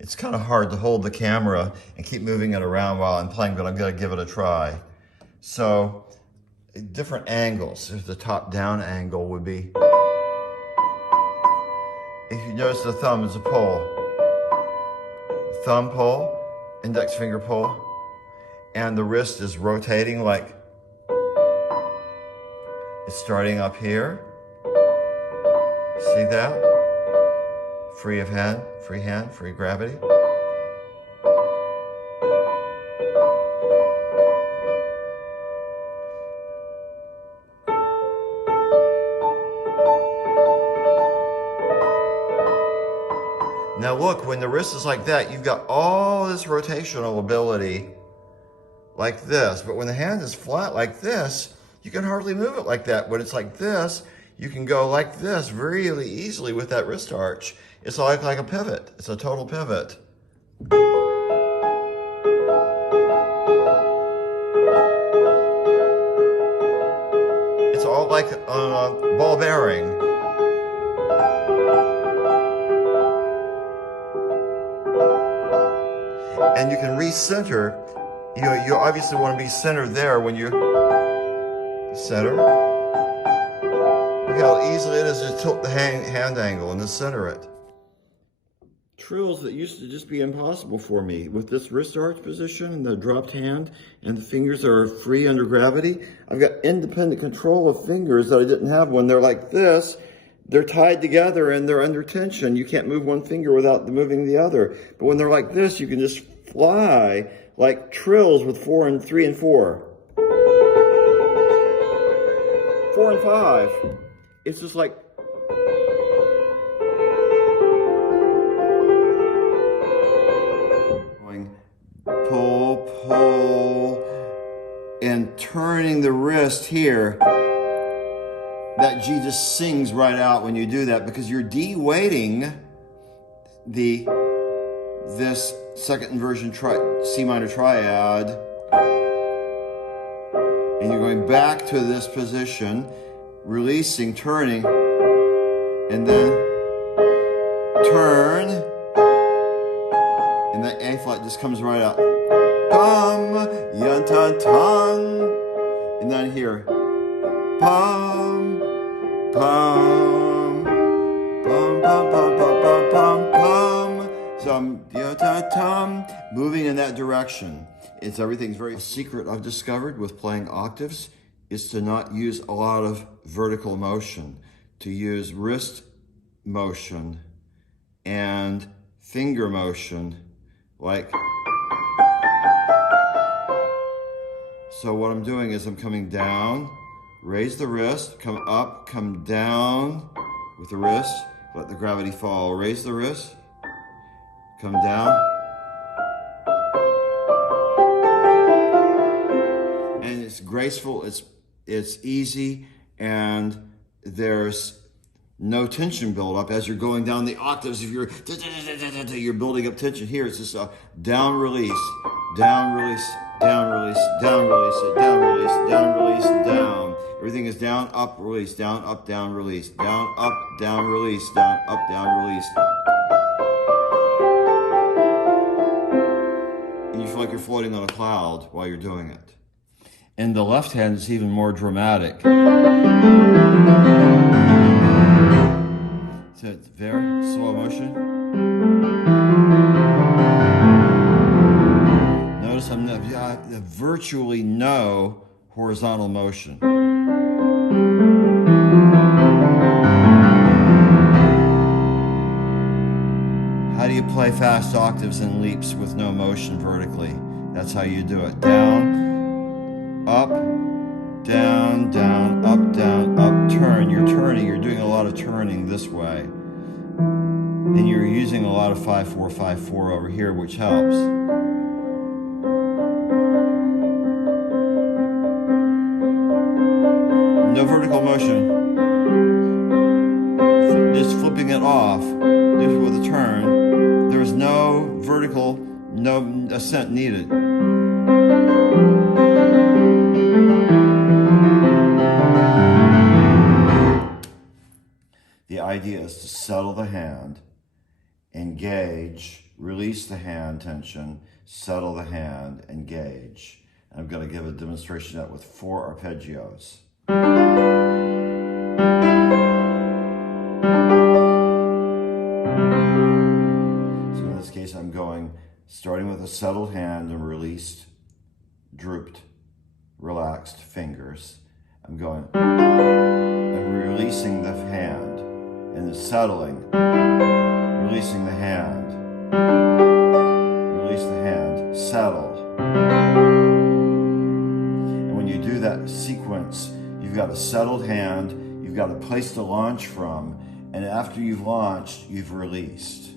It's kind of hard to hold the camera and keep moving it around while I'm playing, but I'm going to give it a try. So, different angles. There's the top-down angle would be, if you notice the thumb is a pull. Thumb pull, index finger pull, and the wrist is rotating like it's starting up here. See that? Free hand, free gravity. Now look, when the wrist is like that, you've got all this rotational ability like this. But when the hand is flat like this, you can hardly move it like that. When it's like this, you can go like this really easily with that wrist arch. It's like a pivot. It's a total pivot. It's all like a ball bearing. And you can recenter. You obviously want to be centered there when you center. Look how easily it is to tilt the hand angle and to center it. Trills that used to just be impossible for me with this wrist arch position and the dropped hand and the fingers are free under gravity. I've got independent control of fingers that I didn't have when they're like this. They're tied together and they're under tension. You can't move one finger without moving the other. But when they're like this, you can just fly like trills with 4 and 3 and 4. 4 and 5. It's just like going pull, pull, and turning the wrist here. That G just sings right out when you do that because you're de-weighting this second inversion C minor triad, and you're going back to this position, releasing, turning, and then turn, and that A flat just comes right out. Pum, yan-tan-tan, and then here, pum, pum, pum, pum, pum, pum, pum, pum, pum. So I'm moving in that direction. Everything's very. A secret I've discovered with playing octaves is to not use a lot of vertical motion, to use wrist motion and finger motion, like. So what I'm doing is I'm coming down, raise the wrist, come up, come down with the wrist, let the gravity fall, raise the wrist, come down. And it's graceful, it's easy, and there's no tension buildup as you're going down the octaves. If you're building up tension here, it's just a down release, down release, down release, down release, down release, down release, down. Everything is down, up, release, down, up, down, release, down, up, down, release, down, up, down, release. And you feel like you're floating on a cloud while you're doing it. And the left hand is even more dramatic. So it's very slow motion. Notice I have virtually no horizontal motion. How do you play fast octaves and leaps with no motion vertically? That's how you do it. Down, up, down, down, up, turn. You're turning, you're doing a lot of turning this way. And you're using a lot of 5-4, 5-4 over here, which helps. No vertical motion. Just flipping it off, just with a turn. There's no vertical, no ascent needed. The idea is to settle the hand, engage release the hand tension, settle the hand, engage. And I'm going to give a demonstration of that with 4 arpeggios. So in this case, I'm going, starting with a settled hand and released, drooped, relaxed fingers. I'm going, I'm releasing the hand, and the settling, releasing the hand, release the hand, settle. And when you do that sequence, you've got a settled hand, you've got a place to launch from, and after you've launched, you've released.